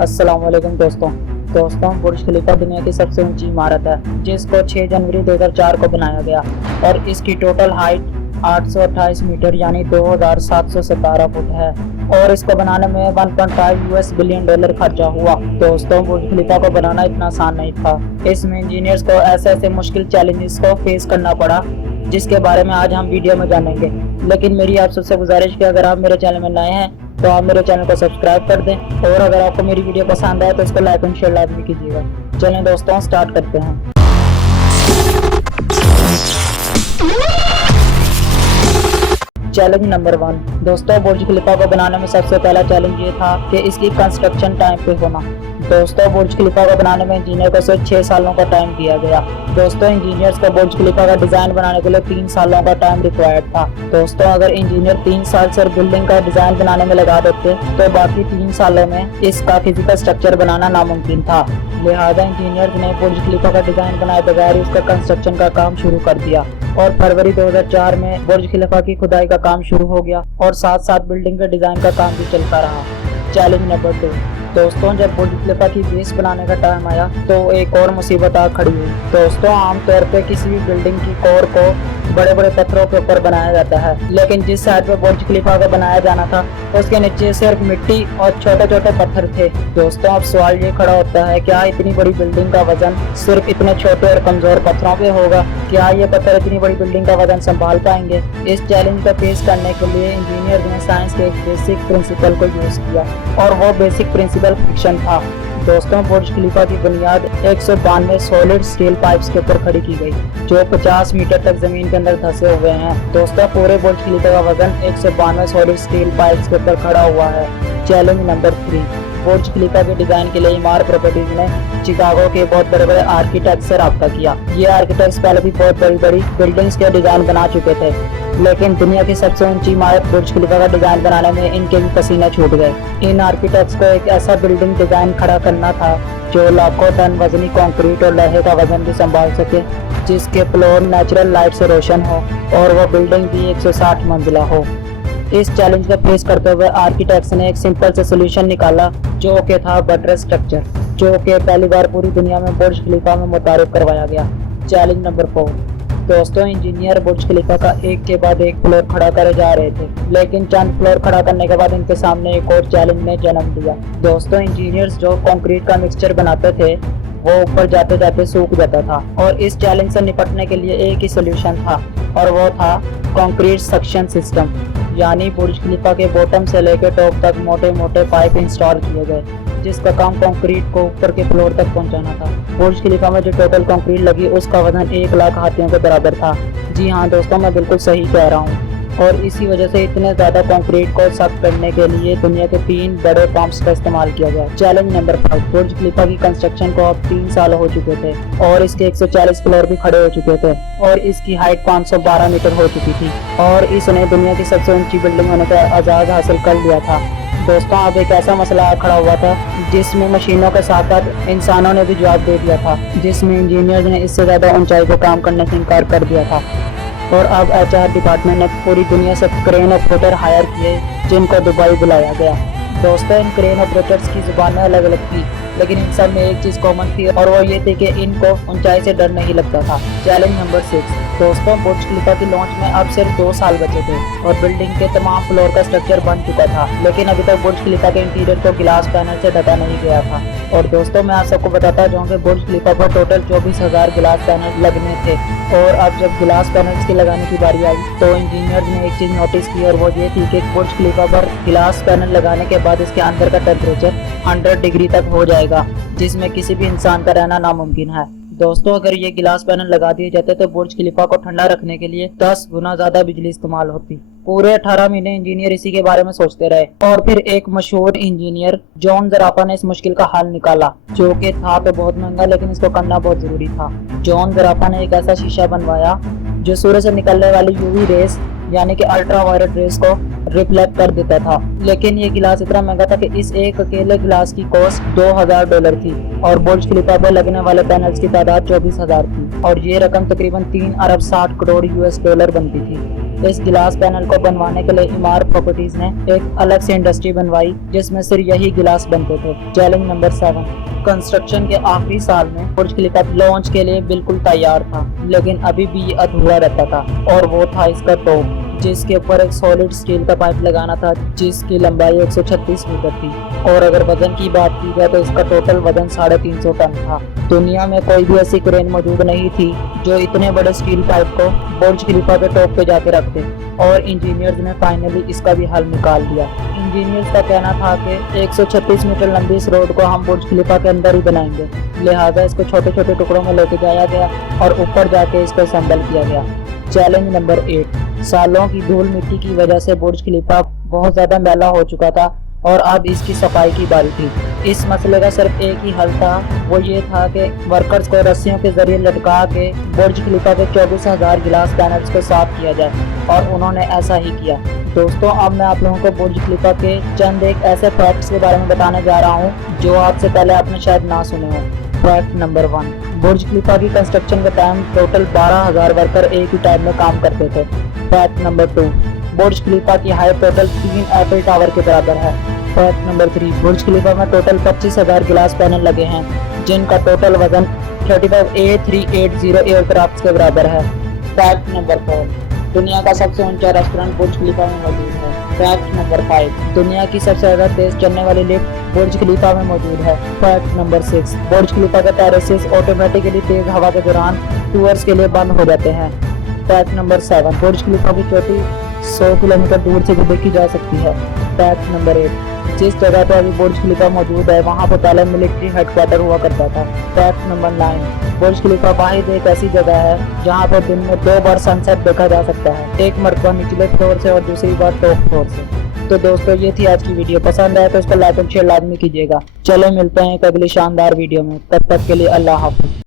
अस्सलाम वालेकुम दोस्तों बुर्ज खलीफा दुनिया की सबसे ऊंची इमारत है जिसको 6 जनवरी 2004 को बनाया गया और इसकी टोटल हाइट 828 मीटर यानी 2717 फुट है और इसको बनाने में 1.5 यूएस बिलियन डॉलर खर्चा हुआ। दोस्तों बुर्ज खलीफा को बनाना इतना आसान नहीं था। इसमें इंजीनियर्स को ऐसे मुश्किल चैलेंजेस को फेस करना पड़ा जिसके बारे में आज हम वीडियो में जानेंगे। लेकिन मेरी आप सबसे गुजारिश कि अगर आप मेरे चैनल में नए हैं तो आप मेरे चैनल को सब्सक्राइब कर दें और अगर आपको मेरी वीडियो पसंद आए तो इसको लाइक और शेयर लाजमी कीजिएगा। चलें दोस्तों स्टार्ट करते हैं। Challenge number 1। दोस्तों बुर्ज खलीफा को बनाने में सबसे पहला चैलेंज ये था कि इसकी कंस्ट्रक्शन टाइम पे होना। दोस्तों बुर्ज खलीफा को बनाने में इंजीनियर को सिर्फ 6 सालों का टाइम दिया गया। दोस्तों इंजीनियर्स को बुर्ज खलीफा का डिजाइन बनाने के लिए 3 सालों का टाइम रिक्वायर्ड था। दोस्तों अगर इंजीनियर 3 साल सिर्फ बिल्डिंग का डिजाइन बनाने में लगा देते तो बाकी 3 सालों में इसका फिजिकल स्ट्रक्चर बनाना नामुमकिन था। लिहाजा इंजीनियर्स ने बुर्ज खलीफा का डिजाइन बनाए बगैर उसका कंस्ट्रक्शन का काम शुरू कर दिया और फरवरी 2004 में बुर्ज खलीफा की खुदाई का काम शुरू हो गया और साथ साथ बिल्डिंग के डिजाइन का काम भी चलता रहा। Challenge number 2। दोस्तों जब बुर्ज खलीफा की बेस बनाने का टाइम आया तो एक और मुसीबत आ खड़ी हुई। दोस्तों आमतौर पे किसी भी बिल्डिंग की कोर को बड़े बड़े पत्थरों के ऊपर बनाया जाता है, लेकिन जिस साइड पे बुर्ज खलीफा का बनाया जाना था उसके नीचे सिर्फ मिट्टी और छोटे छोटे पत्थर थे। दोस्तों अब सवाल ये खड़ा होता है, क्या इतनी बड़ी बिल्डिंग का वजन सिर्फ इतने छोटे और कमजोर पत्थरों पे होगा? क्या ये पत्थर इतनी बड़ी बिल्डिंग का वजन संभाल पाएंगे? इस चैलेंज को फेस करने के लिए इंजीनियर ने साइंस के एक बेसिक प्रिंसिपल को यूज किया और वो बेसिक प्रिंसिपल फ्रिक्शन था। दोस्तों बुर्ज खलीफा की बुनियाद 192 सॉलिड स्टील पाइप्स के ऊपर खड़ी की गई जो 50 मीटर तक जमीन के अंदर धंसे हुए हैं। दोस्तों पूरे बुर्ज खलीफा का वजन 192 सॉलिड स्टील पाइप्स के ऊपर खड़ा हुआ है। Challenge number 3। बुर्ज खलीफा के डिजाइन के लिए इमार प्रॉपर्टीज ने शिकागो के बहुत बड़े बड़े आर्किटेक्ट से राब्ता किया। ये आर्किटेक्ट्स पहले भी बहुत बड़ी बड़ी बिल्डिंग्स के डिजाइन बना चुके थे, लेकिन दुनिया की सबसे ऊंची इमारत बुर्ज खलीफा का डिजाइन बनाने में इनके भी पसीने छूट गए। इन आर्किटेक्ट्स को एक ऐसा बिल्डिंग डिजाइन खड़ा करना था जो लाखों टन वजनी कंक्रीट और लोहे का वजन भी संभाल सके, जिसके फ्लोर नेचुरल लाइट से रोशन हो और वो बिल्डिंग भी 160 मंजिला हो। इस चैलेंज को फेस करते हुए आर्किटेक्ट्स ने एक सिंपल से सोल्यूशन निकाला जो कि था बटरस स्ट्रक्चर, जो कि पहली बार पूरी दुनिया में बुर्ज खलीफा में मुतारिफ करवाया गया। Challenge number 4। दोस्तों इंजीनियर बुर्ज खलीफा का एक के बाद एक फ्लोर खड़ा करे जा रहे थे, लेकिन चंद फ्लोर खड़ा करने के बाद इनके सामने एक और चैलेंज ने जन्म लिया। दोस्तों इंजीनियर्स जो कंक्रीट का मिक्सचर बनाते थे वो ऊपर जाते जाते सूख जाता था और इस चैलेंज से निपटने के लिए एक ही सोल्यूशन था और वो था कंक्रीट सक्शन सिस्टम। यानी बुर्ज खलीफा के बॉटम से लेकर टॉप तक मोटे मोटे पाइप इंस्टॉल किए गए जिसका काम कंक्रीट को ऊपर के फ्लोर तक पहुंचाना था। बुर्ज खलीफा में जो टोटल कंक्रीट लगी उसका वजन 1 लाख हाथियों के बराबर था। जी हाँ दोस्तों मैं बिल्कुल सही कह रहा हूँ। और इसी वजह से इतने ज्यादा कंक्रीट को सख्त करने के लिए दुनिया के 3 बड़े पंप्स का इस्तेमाल किया गया। Challenge number 5। बुर्ज खलीफा की कंस्ट्रक्शन को अब 3 साल हो चुके थे और इसके 140 फ्लोर भी खड़े हो चुके थे और इसकी हाइट 512 मीटर हो चुकी थी और इसने दुनिया की सबसे ऊंची बिल्डिंग होने का एजाज हासिल कर लिया था। दोस्तों अब एक ऐसा मसला खड़ा हुआ था जिसमें मशीनों के साथ साथ इंसानों ने भी जवाब दे दिया था, जिसमें इंजीनियर ने इससे ज्यादा ऊंचाई को काम करने से इनकार कर दिया था और अब HR डिपार्टमेंट ने पूरी दुनिया से क्रेन ऑपरेटर हायर किए जिनको दुबई बुलाया गया। दोस्तों इन क्रेन ऑपरेटर्स की जुबानें अलग अलग थी, लेकिन इन सब में एक चीज कॉमन थी और वो ये थी कि इनको ऊंचाई से डर नहीं लगता था। Challenge number 6। दोस्तों बुर्ज खलीफा की लॉन्च में अब सिर्फ 2 साल बचे थे और बिल्डिंग के तमाम फ्लोर का स्ट्रक्चर बन चुका था, लेकिन अभी तक बुर्ज खलीफा के इंटीरियर को गिलास पैनल से ढका नहीं गया था। और दोस्तों मैं आप सबको बताता जाऊँ कि बुर्ज खलीफा पर टोटल 24,000 गिलास पैनल लगने थे और अब जब गिलास पैनल्स की लगाने की बारी आई तो इंजीनियर्स ने एक चीज नोटिस की और वो ये थी कि बुर्ज खलीफा पर गिलास पैनल लगाने के बाद इसके अंदर का टेम्परेचर 100 डिग्री तक हो जाएगा, जिसमें किसी भी इंसान का रहना नामुमकिन है। दोस्तों अगर ये गिलास पैनल लगा दिए जाते तो बुर्ज खलीफा को ठंडा रखने के लिए 10 गुना ज्यादा बिजली इस्तेमाल होती। पूरे 18 महीने इंजीनियर इसी के बारे में सोचते रहे और फिर एक मशहूर इंजीनियर जॉन ज़राफा ने इस मुश्किल का हल निकाला, जो कि था तो बहुत महंगा लेकिन इसको करना बहुत जरूरी था। जॉन ज़राफा ने एक ऐसा शीशा बनवाया जो सूर्य से निकलने वाली यूवी रेस यानी कि अल्ट्रा वायलेट रेस को रिफ्लेक्ट कर देता था, लेकिन ये गिलास इतना महंगा था कि इस एक अकेले गिलास की कॉस्ट $2,000 थी और बुर्ज खलीफा पर लगने वाले पैनल्स की तादाद 24,000 थी और ये रकम तकरीबन 3 अरब 60 करोड़ US डॉलर बनती थी। इस गिलास पैनल को बनवाने के लिए इमारत प्रॉपर्टीज ने एक अलग से इंडस्ट्री बनवाई जिसमें सिर्फ यही गिलास बनते थे। चैलेंज नंबर 7, कंस्ट्रक्शन के आखिरी साल में बुर्ज खलीफा लॉन्च के लिए बिल्कुल तैयार था, लेकिन अभी भी ये अधूरा रहता था, और वो था इसका टॉप, जिसके ऊपर एक सॉलिड स्टील का पाइप लगाना था जिसकी लंबाई 136 मीटर थी। और अगर वजन की बात की जाए तो इसका टोटल वजन 350 टन था। दुनिया में कोई भी ऐसी क्रेन मौजूद नहीं थी जो इतने बड़े स्टील पाइप को बुर्ज खलीफा के टॉप पे जाके रखते, और इंजीनियर्स ने फाइनली इसका भी हल निकाल दिया। इंजीनियर्स का कहना था कि 136 मीटर लंबी इस रोड को हम बुर्ज खलीफा के अंदर ही बनाएंगे, लिहाजा इसको छोटे छोटे टुकड़ों में लेके जाया गया और ऊपर जाके इसको असेंबल किया गया। चैलेंज नंबर 8, सालों की धूल मिट्टी की वजह से बुर्ज खलीफा बहुत ज्यादा मैला हो चुका था और अब इसकी सफाई की बारी थी। इस मसले का सिर्फ एक ही हल था, वो ये था कि वर्कर्स को रस्सियों के जरिए लटका के बुर्ज खलीफा के 24,000 गिलास पैनल्स को साफ किया जाए, और उन्होंने ऐसा ही किया। दोस्तों, अब मैं आप लोगों को बुर्ज खलीफा के चंद एक ऐसे फैक्ट्स के बारे में बताने जा रहा हूँ जो आपसे पहले आपने शायद ना सुने हो। फैक्ट नंबर 1, बुर्ज खलीफा की कंस्ट्रक्शन के टाइम टोटल 12,000 वर्कर एक ही टाइम में काम करते थे। फैक्ट नंबर 2, बुर्ज खलीफा की हाइट टोटल 3 एफिल टावर के बराबर है। फैक्ट नंबर 3, बुर्ज खलीफा में टोटल 25,000 गिलास पैनल लगे हैं जिनका टोटल वजन 35A380 एयरक्राफ्ट के बराबर है। फैक्ट नंबर 4, दुनिया का सबसे ऊंचा रेस्टोरेंट बुर्ज खलीफा में मौजूद है। फैक्ट नंबर 5, दुनिया की सबसे ज्यादा तेज चलने वाली लिफ्ट बुर्ज खलीफा में मौजूद है। फैक्ट नंबर 6, बुर्ज खलीफा के टेरेसेस ऑटोमेटिकली तेज हवा के दौरान टूअर्स के लिए बंद हो जाते हैं। फैक्ट नंबर 7, बुर्ज खलीफा की चोटी 100 किलोमीटर दूर से भी देखी जा सकती है। फैक्ट नंबर 8, जिस जगह पर अभी बुर्ज खलीफा मौजूद है वहाँ पर पहले मिलिट्री हेडक्वार्टर हुआ करता था। फैक्ट नंबर 9, बुर्ज खलीफा वाहिद एक ऐसी जगह है जहाँ पर दिन में 2 बार सनसेट देखा जा सकता है, एक मरतबा निचले फ्लोर से और दूसरी बार टॉप फ्लोर से। तो दोस्तों, ये थी आज की वीडियो। पसंद आए तो इसको लाइक और शेयर लाजमी कीजिएगा। चलो मिलते हैं एक अगली शानदार वीडियो में, तब तक के लिए अल्लाह हाफ़िज़।